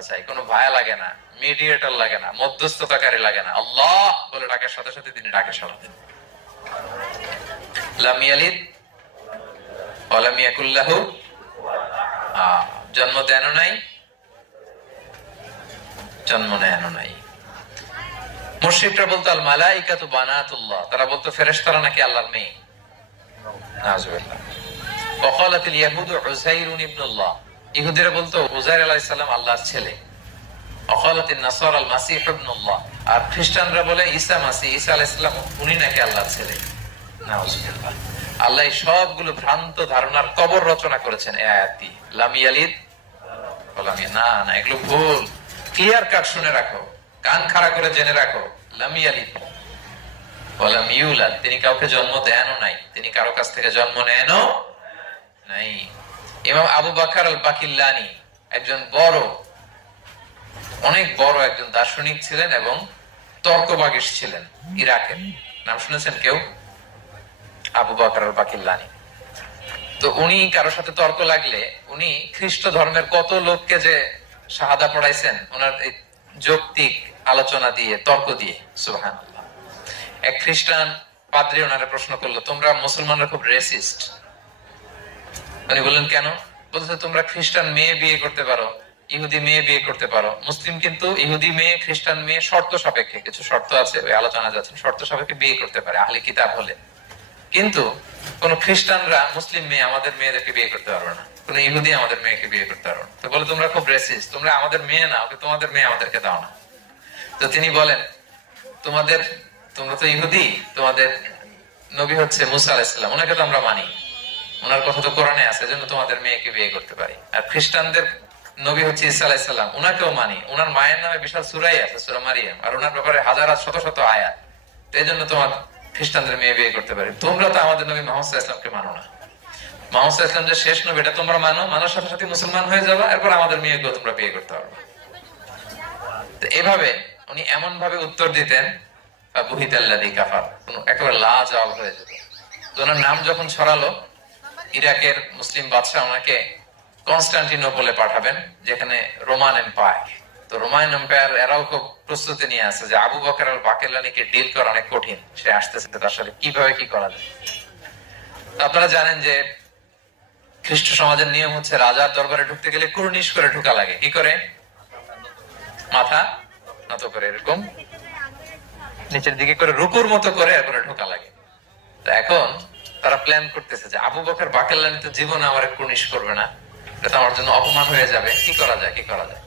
আমরা চাই, কোনো ভায়া লাগে না, মিডিয়েটর লাগে না, মধ্যস্থতাকারী লাগে না, আল্লাহ বলে ডাকার সাথে সাথে তিনি ডাকে সাড়া দেন। লাম ইয়ালিদ ওয়া লাম ইয়াকুল লাহু, জন্ম দেনও নাই, জন্ম নেনও নাই। মুশরিকরা বলতো আল মালাইকাতু বানাতুল্লাহ, তারা বলতো ফেরেশতারা নাকি আল্লাহর মেয়ে। নাউযুবিল্লাহ। ওয়া ক্বালাতিল ইয়াহুদু উযাইরুন ইবনুল্লাহ, ইহুদিরা বলতো উযাইর আলাইহিস সালাম আল্লাহর ছেলে। ওয়া ক্বালাতিন নাসারা আল মাসীহ ইবনুল্লাহ, আর খ্রিস্টানরা বলে ঈসা মাসীহ, ঈসা আলাইহিস সালাম উনি নাকি আল্লাহর ছেলে। নাউযুবিল্লাহ। আল্লাহ সবগুলো ভ্রান্ত ধারণার কবর রচনা করেছেন এই আয়াতটি। লাম ইয়ালিদ ওয়া লাম না না, এগুলো ভুল। ক্লিয়ার কাট শুনে রাখো, কান খাড়া করে জেনে রাখো। লাম ইয়ালিদ ওয়া লাম ইউলাদ, তিনি কাউকে জন্ম দেনও নাই, তিনি কারো কাছ থেকে জন্ম নেনও নাই। ইমাম আবু বকর আল বাকিল্লানি একজন বড়, অনেক বড় একজন দার্শনিক ছিলেন এবং তর্কবাগীশ ছিলেন ইরাকের। নাম শুনেছেন কেউ? আবু বকর আল বাকিল্লানি। তো উনি কারোর সাথে তর্ক লাগলে উনি খ্রিস্ট ধর্মের কত লোককে যে শাহাদা পড়াইছেন ওনার এই যৌক্তিক আলোচনা দিয়ে, তর্ক দিয়ে। সুবহানাল্লাহ। এক খ্রিস্টান পাদ্রী ওনারে প্রশ্ন করলো, তোমরা মুসলমানরা খুব রেসিস্ট। উনি বললেন কেন? বলছে তোমরা খ্রিস্টান মেয়ে বিয়ে করতে পারো, ইহুদি মেয়ে বিয়ে করতে পারো, মুসলিম কিন্তু ইহুদি মেয়ে খ্রিস্টান মেয়ে শর্ত সাপেক্ষে, কিছু শর্ত আছে ওই আলোচনা যাচ্ছে, শর্ত সাপেক্ষে বিয়ে করতে পারে আহলে কিতাব হলে, কিন্তু কোন খ্রিস্টানরা মুসলিম মেয়ে আমাদের মেয়েদেরকে বিয়ে করতে পারবে না, কোন ইহুদি আমাদের মেয়েকে বিয়ে করতে পারবে না। তো বলে তোমরা খুব রেসিস্ট, তোমরা আমাদের মেয়ে না, ওকে তোমাদের মেয়ে আমাদেরকে দাও না। তো তিনি বলেন তোমরা তো ইহুদি, তোমাদের নবী হচ্ছে মুসা আলাইহিস সালাম, ওনাকে তো আমরা মানি, ওনার কথা তো কোরআনে আছে, এজন্য তোমাদের মেয়েকে বিয়ে করতে পারি। আর খ্রিস্টানদের নবী হচ্ছে ঈসা আলাইহিস সালাম, ওনাকেও মানি, ওনার মায়ের নামে বিশাল সূরাই আছে, সূরা মারিয়াম, আর ওনার ব্যাপারে হাজার শত শত আয়াত, তো এজন্য তোমার খ্রিস্টানদের মেয়ে বিয়ে করতে পারি। তোমরা তো আমাদের নবী মুহাম্মদ সাল্লাল্লাহু আলাইহি ওয়াসাল্লামকে মানো না, মুহাম্মদ সাল্লাল্লাহু আলাইহি ওয়াসাল্লাম যে শেষ নবী এটা তোমরা মানার সাথে সাথে মুসলমান হয়ে যাবে, এরপর আমাদের মেয়েকেও তোমরা বিয়ে করতে পারবে। তো এভাবে উনি এমন ভাবে উত্তর দিতেন, বুহিতাল্লাযী কাফার, একেবারে লাজবাব হয়ে যেত। তো ওনার নাম যখন ছড়ালো, ইরাকের মুসলিম বাদশাহ ওনাকে কনস্টান্টিনোপলে পাঠাবেন, যেখানে রোমান এম্পায়ার। তো রোমান এম্পায়ার এরাও খুব প্রস্তুতি নিয়ে আছে যে আবু বকর আল বাকিল্লানিকে ডিল করা অনেক কঠিন, সে আসতেছে, তার সাথে কিভাবে কি করা যায়। আপনারা জানেন যে খ্রিস্ট সমাজের নিয়ম হচ্ছে রাজার দরবারে ঢুকতে গেলে কুর্নিশ করে ঢোকা লাগে। কি করে? মাথা নত করে, এরকম নিচের দিকে করে রুকুর মতো করে এরপরে ঢোকা লাগে। তো এখন তারা প্ল্যান করতেছে যে আবু বকর বাকিল্লানি তো জীবনে আমার কুর্নিশ করবে না, এটা তো আমার জন্য অপমান হয়ে যাবে, কি করা যায়।